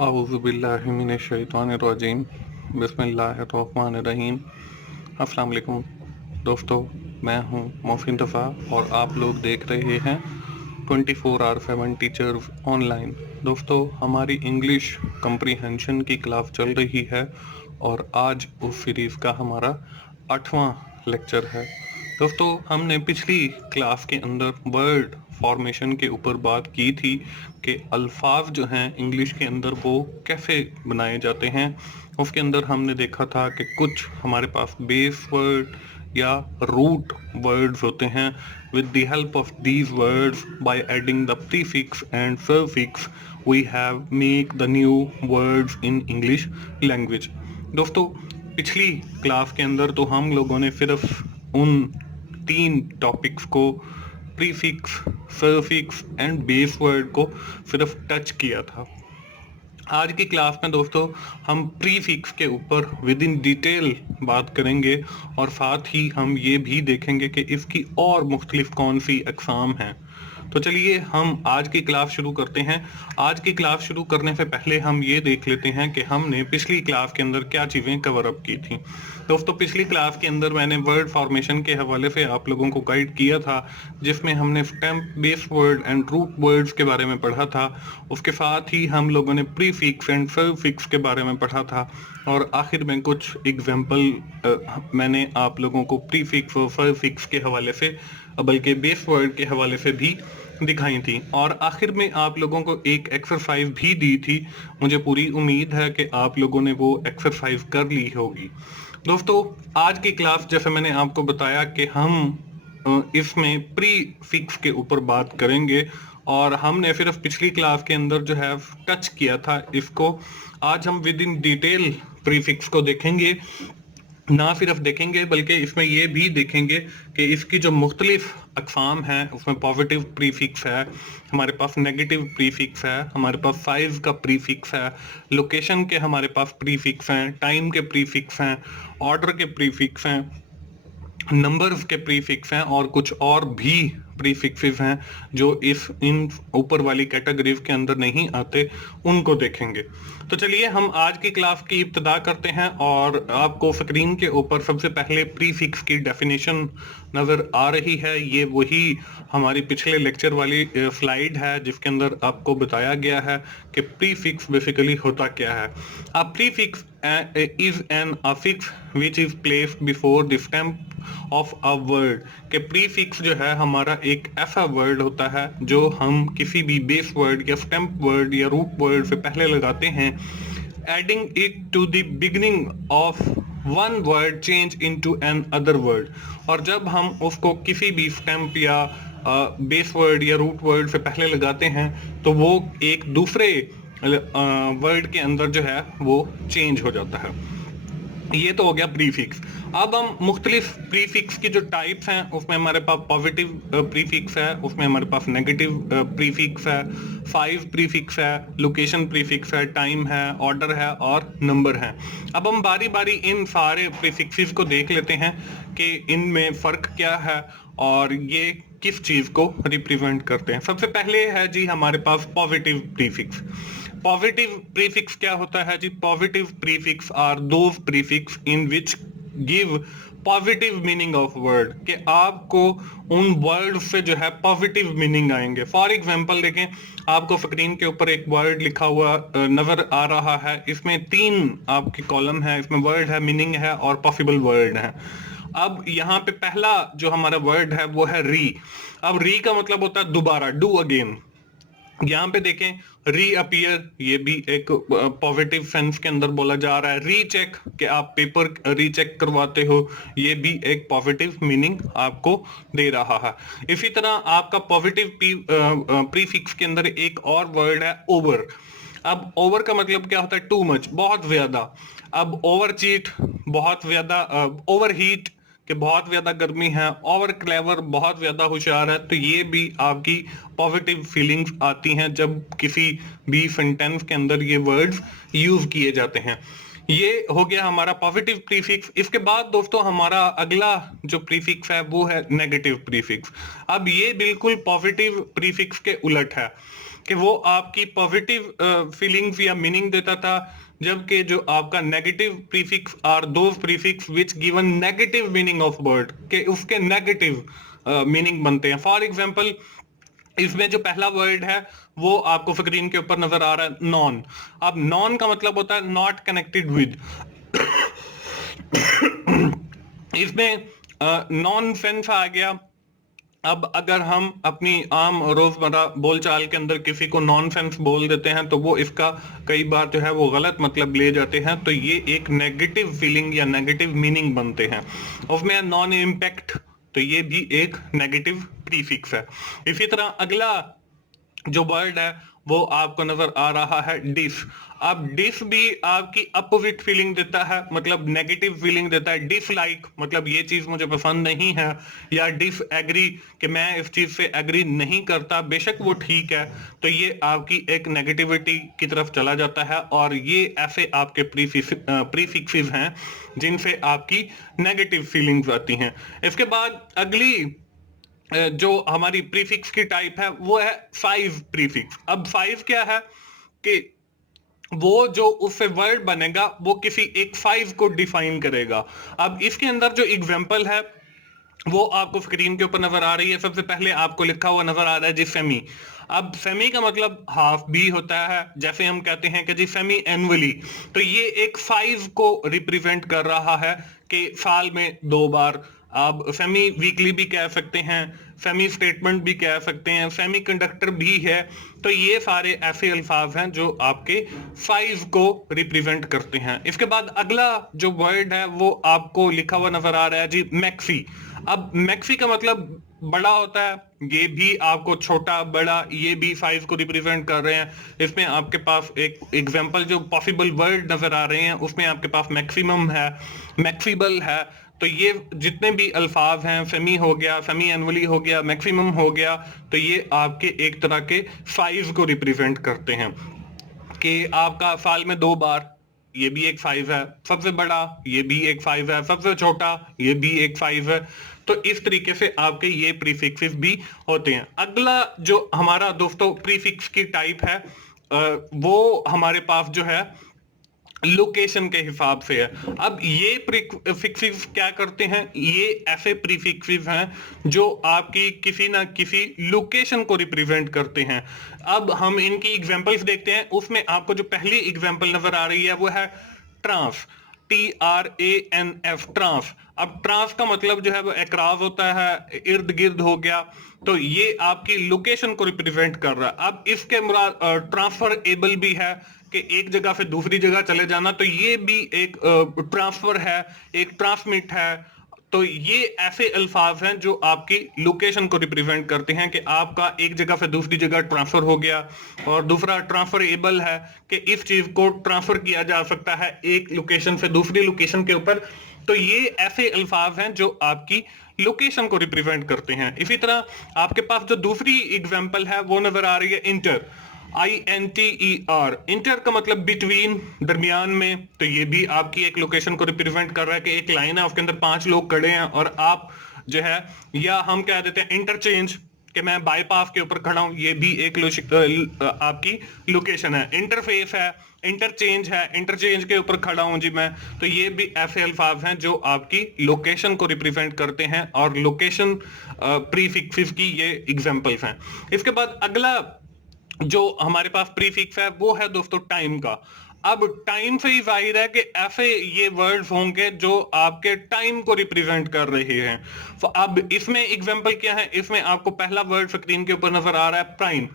आऊज़ुबिल्लाहिमिनश्शैतानिर्रजीम बिस्मिल्लाहिर्रहमानिर्रहीम। अस्सलाम वालेकुम दोस्तों, मैं हूं मोहसिन रफ़ा और आप लोग देख रहे हैं 24/7 टीचर्स ऑनलाइन। दोस्तों, हमारी इंग्लिश कम्प्रीहेंशन की क्लास चल रही है और आज उस सीरीज़ का हमारा 8वां लेक्चर है। दोस्तों, हमने पिछली क्लास के अंदर वर्ड फॉर्मेशन के ऊपर बात की थी कि अल्फाज जो हैं इंग्लिश के अंदर वो कैसे बनाए जाते हैं। उसके अंदर हमने देखा था कि कुछ हमारे पास बेस वर्ड या रूट वर्ड्स होते हैं। With the help of these words by adding the prefix and suffix we have make the new words in English language. दोस्तों, पिछली क्लास के अंदर तो हम लोगों ने सिर्फ उन 3 टॉपिक्स को, prefix, suffix and base word को सिर्फ टच किया था। आज की क्लास में दोस्तों हम प्रीफिक्स के ऊपर विद इन डिटेल बात करेंगे और साथ ही हम ये भी देखेंगे कि इसकी और मुख्तलिफ कौन सी अक़साम हैं। तो चलिए हम आज की क्लास शुरू करते हैं। आज की क्लास शुरू करने से पहले हम ये देख लेते हैं कि हमने पिछली क्लास के अंदर क्या चीज़ें कवर अप की थी। दोस्तों, पिछली क्लास के अंदर मैंने वर्ड फॉर्मेशन के हवाले से आप लोगों को गाइड किया था, जिसमें हमने stem base word and root words के बारे में पढ़ा था। उसके साथ ही हम लोगों ने प्रीफिक्स एंड सफिक्स के बारे में पढ़ा था और आखिर में कुछ एग्जाम्पल मैंने आप लोगों को प्रीफिक्स और सफिक्स के हवाले से, बल्कि बेस वर्ड के हवाले से भी दिखाई थी। और आखिर में आप लोगों को एक एक्सरसाइज भी दी थी। मुझे पूरी उम्मीद है कि आप लोगों ने वो एक्सरसाइज कर ली होगी। दोस्तों, आज की क्लास जैसे मैंने आपको बताया कि हम इसमें प्री फिक्स के ऊपर बात करेंगे और हमने सिर्फ पिछली क्लास के अंदर जो है टच किया था इसको। आज हम विद इन डिटेल प्रीफिक्स को देखेंगे, ना सिर्फ देखेंगे बल्कि इसमें ये भी देखेंगे कि इसकी जो मुख्तलिफ अक़साम हैं उसमें पॉजिटिव प्रीफिक्स है, हमारे पास नेगेटिव प्रीफिक्स है, हमारे पास साइज का प्रीफिक्स है, लोकेशन के हमारे पास प्रीफिक्स हैं, टाइम के प्रीफिक्स हैं, ऑर्डर के प्रीफिक्स हैं, नंबर्स के प्रीफिक्स हैं और कुछ और भी प्रीफिक्सेस हैं जो इन ऊपर वाली कैटेगरीज के अंदर नहीं आते, उनको देखेंगे। तो चलिए हम आज की क्लास की इब्तिदा करते हैं और आपको स्क्रीन के ऊपर सबसे पहले प्रीफिक्स की डेफिनेशन नज़र आ रही है। ये वही हमारी पिछले लेक्चर वाली स्लाइड है जिसके अंदर आपको बताया गया है कि प्रीफिक्स बेसिकली होता क्या है। A prefix is an affix which is placed before the stamp of a word. के प्रीफिक्स जो है हमारा एक ऐसा वर्ड होता है जो हम किसी भी बेस वर्ड या स्टैम्प वर्ड या रूट वर्ड से पहले लगाते हैं, adding it to the beginning of one word change into an other word. और जब हम उसको किसी भी स्टैम्प या बेस वर्ड या रूट वर्ड से पहले लगाते हैं तो वो एक दूसरे वर्ड के अंदर जो है वो चेंज हो जाता है। ये तो हो गया प्रीफिक्स। अब हम मुख्तलिफ प्रीफिक्स की जो टाइप्स हैं उसमें हमारे पास पॉजिटिव प्रीफिक्स है, उसमें हमारे पास नेगेटिव प्रीफिक्स है, फाइव प्रीफिक्स है, लोकेशन प्रीफिक्स है, टाइम है, ऑर्डर है और नंबर है। अब हम बारी बारी इन सारे प्रीफिक्सेस को देख लेते हैं कि इनमें फ़र्क क्या है और ये किस चीज़ को रिप्रेजेंट करते हैं। सबसे पहले है जी हमारे पास पॉजिटिव प्रीफिक्स। पॉजिटिव प्रीफिक्स क्या होता है जी? Positive prefix are those prefix in which give positive meaning of word, कि आपको उन वर्ड से जो है पॉजिटिव मीनिंग आएंगे। फॉर एग्जांपल देखें, आपको स्क्रीन के ऊपर एक वर्ड लिखा हुआ नजर आ रहा है। इसमें 3 आपके कॉलम है, इसमें वर्ड है, मीनिंग है और पॉसिबल वर्ड है। अब यहाँ पे पहला जो हमारा वर्ड है वो है री। अब री का मतलब होता है दोबारा, डू अगेन। यहाँ पे देखें रीअपियर, ये भी एक पॉजिटिव सेंस के अंदर बोला जा रहा है। रीचेक, कि आप पेपर रीचेक करवाते हो, ये भी एक पॉजिटिव मीनिंग आपको दे रहा है। इसी तरह आपका पॉजिटिव प्रीफिक्स के अंदर एक और वर्ड है ओवर। अब ओवर का मतलब क्या होता है? टू मच, बहुत ज्यादा। अब ओवर चीट, बहुत ज्यादा। ओवर हीट, कि बहुत ज्यादा गर्मी है। ओवर क्लेवर, बहुत ज्यादा होशियार है। तो ये भी आपकी पॉजिटिव फीलिंग्स आती हैं जब किसी भी सेंटेंस के अंदर ये वर्ड्स यूज किए जाते हैं। ये हो गया हमारा पॉजिटिव प्रीफिक्स। इसके बाद दोस्तों हमारा अगला जो प्रीफिक्स है वो है नेगेटिव प्रीफिक्स। अब ये बिल्कुल पॉजिटिव प्रीफिक्स के उलट है। कि वो आपकी पॉजिटिव फीलिंग्स या मीनिंग देता था, जबकि जो आपका negative prefix are those prefix which given negative meaning of word, के उसके नेगेटिव मीनिंग बनते हैं। फॉर एग्जाम्पल, इसमें जो पहला वर्ड है वो आपको स्क्रीन के ऊपर नजर आ रहा है, नॉन। अब नॉन का मतलब होता है नॉट कनेक्टेड विद। इसमें नॉन सेंस आ गया। अब अगर हम अपनी आम रोजमर्रा बोलचाल के अंदर किसी को नॉनसेंस बोल देते हैं तो वो इसका कई बार जो है वो गलत मतलब ले जाते हैं, तो ये एक नेगेटिव फीलिंग या नेगेटिव मीनिंग बनते हैं। उसमें नॉन इम्पैक्ट, तो ये भी एक नेगेटिव प्रीफिक्स है। इसी तरह अगला जो वर्ड है वो आपको नजर आ रहा है डिस। अब डिस भी आपकी अपोजिट फीलिंग देता है, मतलब नेगेटिव फीलिंग देता है। डिसलाइक मतलब ये चीज मुझे पसंद नहीं है, या डिस एग्री कि मैं इस चीज से एग्री नहीं करता, बेशक वो ठीक है, तो ये आपकी एक नेगेटिविटी की तरफ चला जाता है। और ये ऐसे आपके प्रीफिक्सेस हैं जिनसे आपकी नेगेटिव फीलिंग्स आती हैं। इसके बाद अगली जो हमारी प्रीफिक्स की टाइप है वो है फाइव प्रीफिक्स। अब फाइव क्या है कि वो जो उससे वर्ड बनेगा वो किसी एक फाइव को डिफाइन करेगा। अब इसके अंदर जो एग्जांपल है वो आपको स्क्रीन के ऊपर नजर आ रही है। सबसे पहले आपको लिखा हुआ नजर आ रहा है जी सेमी। अब सेमी का मतलब हाफ भी होता है, जैसे हम कहते हैं कि जी सेमी एनुअली, तो ये एक फाइव को रिप्रेजेंट कर रहा है कि साल में 2 बार। आप सेमी वीकली भी कह सकते हैं, सेमी स्टेटमेंट भी कह सकते हैं, सेमी कंडक्टर भी है। तो ये सारे ऐसे अल्फाज हैं जो आपके फाइव को रिप्रेजेंट करते हैं। इसके बाद अगला जो वर्ड है वो आपको लिखा हुआ नजर आ रहा है जी मैक्सी। अब मैक्सी का मतलब बड़ा होता है, ये भी आपको छोटा बड़ा ये भी फाइव को रिप्रेजेंट कर रहे हैं। इसमें आपके पास एक एग्जांपल जो पॉसिबल वर्ड नजर आ रहे हैं उसमें आपके पास मैक्सिमम है, मैक्सिबल है। तो ये जितने भी अल्फाज हैं, सेमी हो गया, सेमी एनुअली हो गया, मैक्सिमम हो गया, तो ये आपके एक तरह के फाइव को रिप्रेजेंट करते हैं। कि आपका साल में 2 बार, ये भी एक फाइव है। सबसे बड़ा, ये भी एक फाइव है। सबसे छोटा, ये भी एक फाइव है। तो इस तरीके से आपके ये प्रीफिक्सेस भी होते हैं। अगला जो हमारा दोस्तों प्रीफिक्स की टाइप है वो हमारे पास जो है लोकेशन के हिसाब से है। अब ये प्रीफिक्सेस क्या करते हैं, ये ऐसे प्रीफिक्सेस हैं जो आपकी किसी ना किसी लोकेशन को रिप्रेजेंट करते हैं। अब हम इनकी एग्जांपल्स देखते हैं। उसमें आपको जो पहली एग्जांपल नजर आ रही है वो है ट्रांस, TRANS, ट्रांस। अब ट्रांस का मतलब जो है वो एकराज होता है, इर्द गिर्द हो गया, तो ये आपकी लोकेशन को रिप्रेजेंट कर रहा है। अब इसके मुराद ट्रांसफर एबल भी है कि एक जगह से दूसरी जगह चले जाना, तो ये भी एक ट्रांसफर है, एक ट्रांसमिट है। तो ये ऐसे अल्फाज हैं जो आपकी लोकेशन को रिप्रेजेंट करते हैं कि आपका एक जगह से दूसरी जगह ट्रांसफर हो गया। और दूसरा ट्रांसफर एबल है कि इस चीज को ट्रांसफर किया जा सकता है एक लोकेशन से दूसरी लोकेशन के ऊपर। तो ये ऐसे अल्फाज हैं जो आपकी लोकेशन को रिप्रेजेंट करते हैं। इसी तरह आपके पास जो दूसरी एग्जांपल है वो नजर आ रही है इंटर, INTER। इंटर का मतलब बिटवीन, दरमियान में, तो ये भी आपकी एक लोकेशन को रिप्रेजेंट कर रहा है कि एक लाइन है उसके अंदर 5 लोग खड़े हैं और आप जो है, या हम कह देते हैं इंटरचेंज कि मैं बाईपास के ऊपर खड़ा हूं, ये भी एक आपकी लोकेशन है। इंटरफेस है, इंटरचेंज है, इंटरचेंज के ऊपर खड़ा हूं जी मैं, तो ये भी ऐसे अल्फाज हैं जो आपकी लोकेशन को रिप्रेजेंट करते हैं और लोकेशन प्रीफिक्सेस की ये एग्जांपल्स हैं। इसके बाद अगला जो हमारे पास प्रीफिक्स है वो है दोस्तों टाइम का। अब टाइम से ही जाहिर है कि ऐसे ये वर्ड्स होंगे जो आपके टाइम को रिप्रेजेंट कर रहे हैं। तो अब इसमें एग्जांपल क्या है, इसमें आपको पहला वर्ड स्क्रीन के ऊपर नजर आ रहा है प्राइम।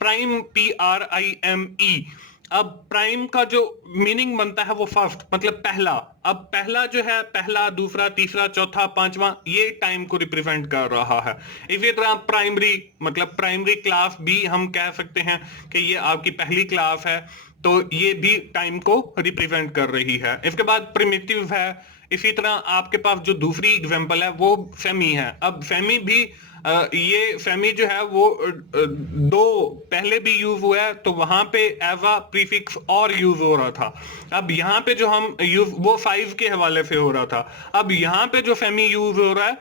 Prime, PRIME। अब प्राइम का जो मीनिंग बनता है वो फर्स्ट, मतलब पहला। अब पहला जो है, पहला, दूसरा, तीसरा, चौथा, पांचवा, ये टाइम को रिप्रेजेंट कर रहा है। इसी तरह प्राइमरी, मतलब प्राइमरी क्लास भी हम कह सकते हैं कि ये आपकी पहली क्लास है, तो ये भी टाइम को रिप्रेजेंट कर रही है। इसके बाद प्रिमिटिव है। इसी तरह आपके पास जो दूसरी एग्जांपल है वो सेमी है। अब सेमी भी ये सेमी जो है वो दो पहले भी यूज हुआ है, तो वहां पे एज अ प्रीफिक्स और यूज हो रहा था। अब यहाँ पे जो हम यूज वो 5 के हवाले से हो रहा था। अब यहाँ पे जो सेमी यूज हो रहा है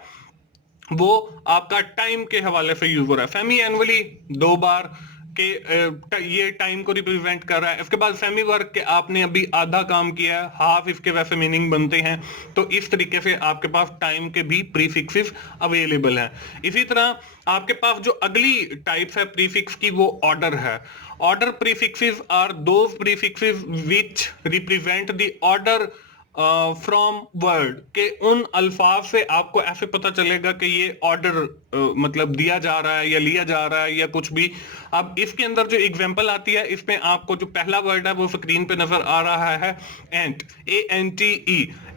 वो आपका टाइम के हवाले से यूज हो रहा है। सेमी एनुअली 2 बार, ये टाइम को रिप्रेजेंट कर रहा है। इसके बाद सेमी वर्क के आपने अभी आधा काम किया है, हाफ इसके वैसे मीनिंग बनते हैं। तो इस तरीके से आपके पास टाइम के भी प्रीफिक्सेस अवेलेबल हैं। इसी तरह आपके पास जो अगली टाइप्स है प्रीफिक्स की, वो ऑर्डर है। Order prefixes are those prefixes which represent the order from word, के उन अल्फाज से आपको ऐसे पता चलेगा कि ये ऑर्डर मतलब दिया जा रहा है या लिया जा रहा है या कुछ भी। अब इसके अंदर जो एग्जांपल आती है, इसमें आपको जो पहला वर्ड है वो स्क्रीन पे नजर आ रहा है, एंट, ANTE।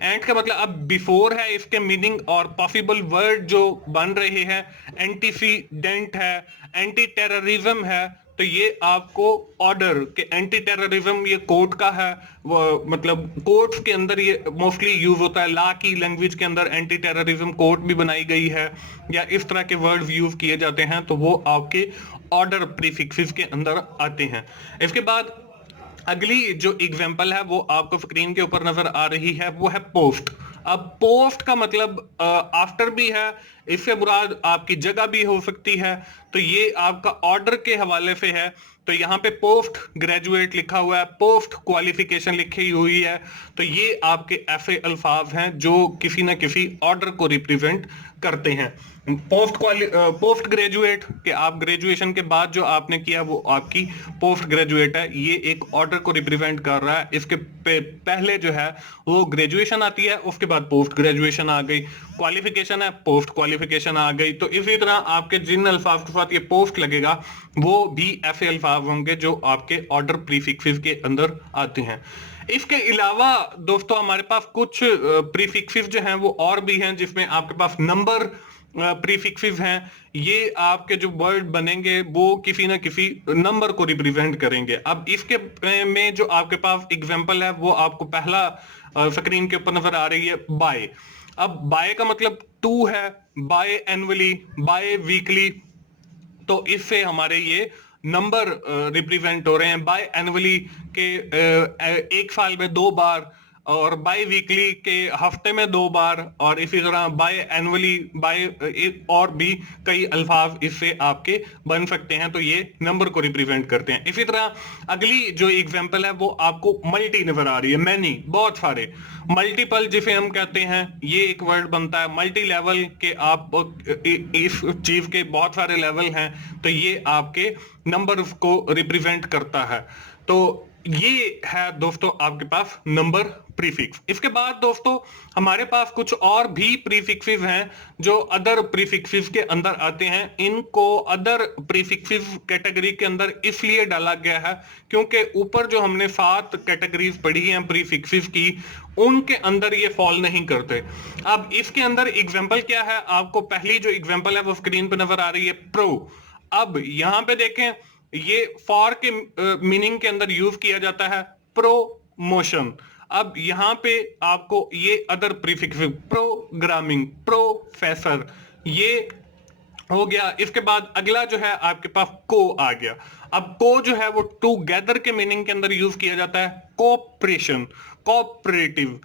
एंट का मतलब अब बिफोर है, इसके मीनिंग और पॉसिबल वर्ड जो बन रहे हैं, एंटीसीडेंट है, एंटी टेररिज्म है। तो ये आपको ऑर्डर के एंटी टेररिज्म ये कोर्ट का है, वो मतलब कोर्ट्स के अंदर ये मोस्टली यूज होता है। लॉ की लैंग्वेज के अंदर एंटी टेररिज्म कोर्ट भी बनाई गई है, या इस तरह के वर्ड्स यूज किए जाते हैं, तो वो आपके ऑर्डर प्रीफिक्सेस के अंदर आते हैं। इसके बाद अगली जो एग्जांपल है वो आपको स्क्रीन के ऊपर नजर आ रही है, वो है पोस्ट। अब पोस्ट का मतलब आफ्टर भी है, इससे मुराद आपकी जगह भी हो सकती है। तो ये आपका ऑर्डर के हवाले से है। तो यहाँ पे पोस्ट ग्रेजुएट लिखा हुआ है, पोस्ट क्वालिफिकेशन लिखी हुई है। तो ये आपके ऐसे अल्फाज हैं जो किसी ना किसी ऑर्डर को रिप्रेजेंट करते हैं। पोस्ट ग्रेजुएट के आप ग्रेजुएशन के बाद जो आपने किया वो आपकी पोस्ट ग्रेजुएट है, ये एक ऑर्डर को रिप्रेजेंट कर रहा है। इसके पहले जो है वो ग्रेजुएशन आती है, उसके बाद पोस्ट ग्रेजुएशन आ गई, क्वालिफिकेशन है, पोस्ट क्वालिफिकेशन आ गई। तो इसी तरह आपके जिन अल्फाज के साथ ये पोस्ट लगेगा वो भी ऐसे अल्फाज होंगे जो आपके ऑर्डर प्रीफिक्सेस के अंदर आते हैं। इसके अलावा दोस्तों हमारे पास कुछ प्रीफिक्सेस जो हैं वो और भी हैं, जिसमें आपके पास नंबर प्रीफिक्सेस हैं। ये आपके जो वर्ड बनेंगे वो किसी ना किसी नंबर को रिप्रेजेंट करेंगे। अब इसके में जो आपके पास एग्जांपल है वो आपको पहला स्क्रीन के ऊपर नजर आ रही है, बाय। अब बाय का मतलब टू है, बाय एनुअली, बाय वीकली। तो इससे हमारे ये नंबर रिप्रेजेंट हो रहे हैं। बाय एनुअली के एक साल में 2 बार, और बाय वीकली के हफ्ते में 2 बार, और इसी तरह बाय एनुअली, बाय और भी कई अल्फाज इससे आपके बन सकते हैं। तो ये नंबर को रिप्रेजेंट करते हैं। इसी तरह अगली जो एग्जांपल है वो आपको मल्टी नजर आ रही है, मैनी, बहुत सारे। मल्टीपल जिसे हम कहते हैं, ये एक वर्ड बनता है। मल्टी लेवल के आप इस चीज के बहुत सारे लेवल हैं, तो ये आपके नंबर को रिप्रेजेंट करता है। तो ये है दोस्तों आपके पास नंबर प्रीफिक्स। इसके बाद दोस्तों हमारे पास कुछ और भी प्रीफिक्सेस हैं जो अदर प्रीफिक्सेस के अंदर आते हैं। इनको अदर प्रीफिक्सेस कैटेगरी के अंदर इसलिए डाला गया है क्योंकि ऊपर जो हमने 7 कैटेगरीज पढ़ी हैं प्रीफिक्सेस की, उनके अंदर ये फॉल नहीं करते। अब इसके अंदर एग्जांपल क्या है, आपको पहली जो एग्जांपल है वो स्क्रीन पे नजर आ रही है, प्रो। अब यहां पे देखें, ये फॉर के मीनिंग के अंदर यूज किया जाता है, प्रोमोशन। अब यहां पे आपको ये अदर प्रीफिक्स, प्रोग्रामिंग, प्रोफेसर, ये हो गया। इसके बाद अगला जो है आपके पास को आ गया। अब को जो है वो टूगेदर के मीनिंग के अंदर यूज किया जाता है, कोऑपरेशन, कोऑपरेटिव।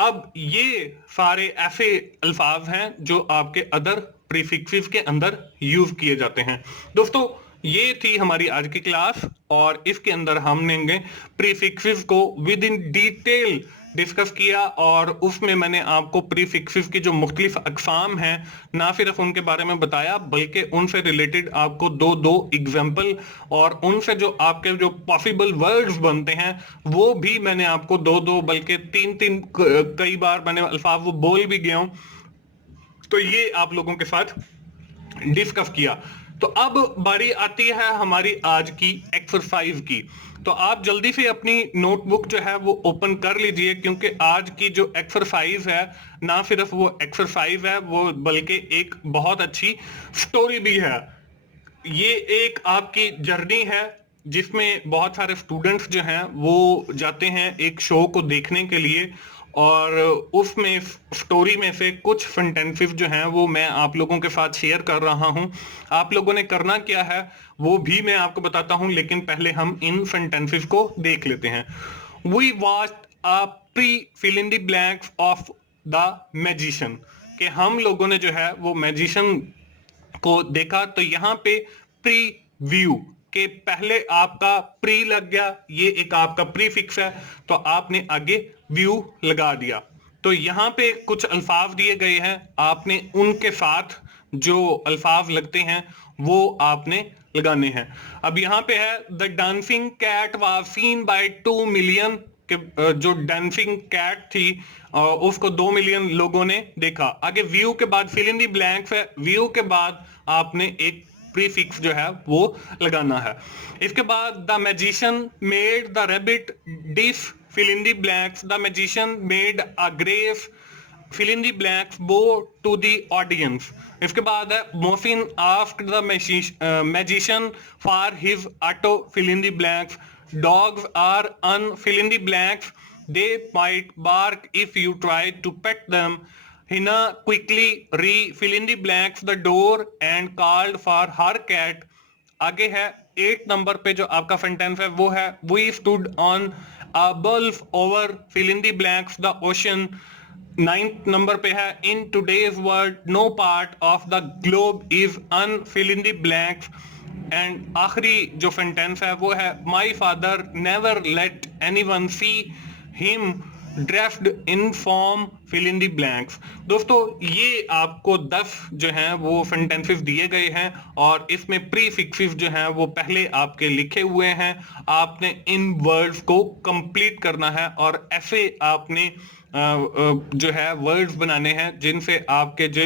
अब ये सारे ऐसे अल्फाज हैं जो आपके अदर प्रीफिक्सेस के अंदर यूज किए जाते हैं। दोस्तों ये थी हमारी आज की क्लास, और इसके अंदर हमने प्रीफिक्सेस को विद इन डिटेल डिस्कस किया, और उसमें मैंने आपको प्रीफिक्सेस की जो मुख्तलिफ अकसाम हैं ना सिर्फ उनके बारे में बताया, बल्कि उनसे रिलेटेड आपको दो एग्जाम्पल और उनसे जो आपके जो पॉसिबल वर्ड्स बनते हैं वो भी मैंने आपको दो बल्कि तीन कई बार मैंने अल्फाज वो बोल भी गया हूं। तो ये आप लोगों के साथ डिस्कस किया। तो अब बारी आती है हमारी आज की एक्सरसाइज की। तो आप जल्दी से अपनी नोटबुक जो है वो ओपन कर लीजिए, क्योंकि आज की जो एक्सरसाइज है ना सिर्फ वो एक्सरसाइज है, वो बल्कि एक बहुत अच्छी स्टोरी भी है। ये एक आपकी जर्नी है जिसमें बहुत सारे स्टूडेंट्स जो हैं वो जाते हैं एक शो को देखने के लिए, और उसमें स्टोरी में से कुछ सेंटेंसेस जो हैं वो मैं आप लोगों के साथ शेयर कर रहा हूं। आप लोगों ने करना क्या है वो भी मैं आपको बताता हूं, लेकिन पहले हम इन सेंटेंसेस को देख लेते हैं। We watched a pre fill in the blanks of the magician, कि हम लोगों ने जो है वो मैजिशियन को देखा। तो यहाँ पे प्री व्यू, कि पहले आपका प्री लग गया, ये एक आपका प्रीफिक्स है, तो आपने आगे व्यू लगा दिया। तो यहाँ पे कुछ अल्फाज दिए गए हैं, आपने उनके साथ जो अल्फाज लगते हैं वो आपने लगाने हैं। अब यहाँ पे है the dancing cat was seen by 2 million, के जो डांसिंग कैट थी उसको 2 मिलियन लोगों ने देखा। आगे व्यू के बाद फिल इन दी ब्लैंक्स है, व्यू के बाद आपने एक प्रीफिक्स जो है वो लगाना है। इसके बाद the magician made the rabbit dish fill in the blanks, the magician made a grave fill in the blanks bow to the audience। इसके बाद है Mohsin asked the magician for his auto fill in the blanks, dogs are un fill in the blanks, they might bark if you try to pet them, Hina quickly re fill in the blanks the door and called for her cat। आगे है 8 number पे जो आपका sentence है वो है we stood on a bluff over fill in the blanks the ocean. 9th नंबर पे है in today's world no part of the globe is un fill in the blanks. And आखिरी जो सेंटेंस है वो है my father never let anyone see him dressed in form fill in the blanks. दोस्तों ये आपको 10 जो हैं वो सेंटेंसेस दिए गए हैं और इसमें प्रीफिक्सेस जो हैं वो पहले आपके लिखे हुए हैं। आपने इन वर्ड्स को कंप्लीट करना है और ऐसे आपने जो है वर्ड्स बनाने हैं जिनसे आपके जो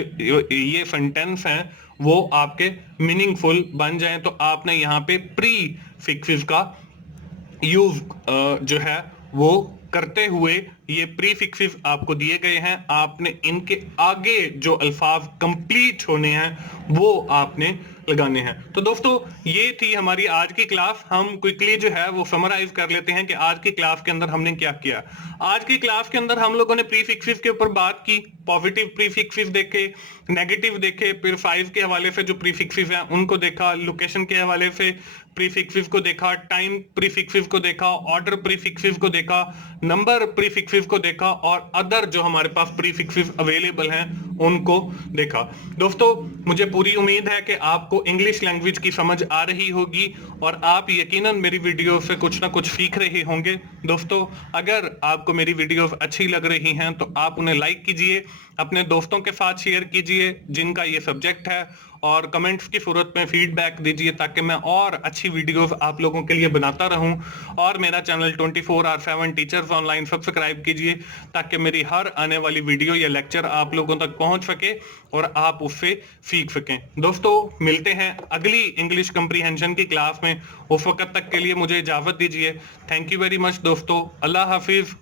ये सेंटेंस हैं वो आपके मीनिंगफुल बन जाएं। तो आपने यहाँ पे प्रीफिक्सेस का यूज जो है वो करते हुए ये प्रीफिक्सेस आपको दिए गए हैं, आपने इनके आगे जो अल्फाज कंप्लीट होने हैं वो आपने लगाने हैं। तो दोस्तों ये थी हमारी आज की क्लास। हम क्विकली जो है वो समराइज कर लेते हैं कि आज की क्लास के अंदर हमने क्या किया। आज की क्लास के अंदर हम लोगों ने प्रीफिक्सेस के ऊपर बात की, पॉजिटिव प्रीफिक्सेस देखे, नेगेटिव देखे, फिर साइज के हवाले से जो प्रीफिक्सेस हैं उनको देखा, लोकेशन के हवाले से प्रीफिक्सेस को देखा, टाइम प्रीफिक्सेस को देखा, ऑर्डर प्रीफिक्सेस को देखा, नंबर प्रीफिक्सेस को देखा और अदर जो हमारे पास प्रीफिक्सेस अवेलेबल हैं उनको देखा। दोस्तों मुझे पूरी उम्मीद है कि आपको इंग्लिश लैंग्वेज की समझ आ रही होगी और आप यकीनन मेरी वीडियो से कुछ ना कुछ सीख रहे होंगे। दोस्तों अगर आपको मेरी वीडियोस अच्छी लग रही हैं तो आप उन्हें लाइक कीजिए, अपने दोस्तों के साथ शेयर कीजिए जिनका ये सब्जेक्ट है, और कमेंट्स की सूरत में फीडबैक दीजिए ताकि मैं और अच्छी वीडियोस आप लोगों के लिए बनाता रहूं। और मेरा चैनल 24/7 टीचर्स ऑनलाइन सब्सक्राइब कीजिए ताकि मेरी हर आने वाली वीडियो या लेक्चर आप लोगों तक पहुंच सके और आप उससे सीख सकें। दोस्तों मिलते हैं अगली इंग्लिश कंप्रीहेंशन की क्लास में, उस वक्त तक के लिए मुझे इजाजत दीजिए। थैंक यू वेरी मच दोस्तों, अल्लाह हाफिज।